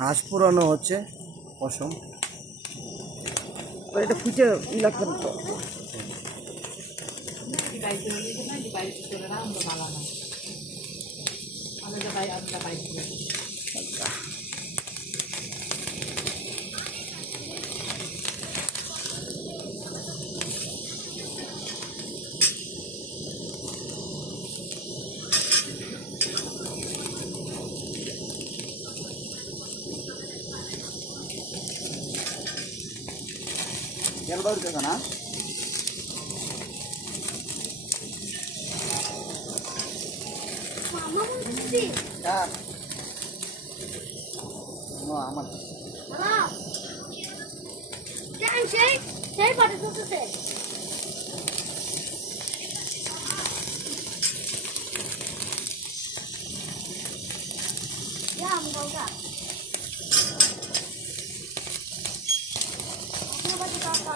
হাঁস পুরানো হচ্ছে পশম। এটা ফুটে ই লাগবে তো। আমরা ও, আমার। বাবা জান সেই সেই পাটে চলতেছে? Ya, mau enggak? Aku সব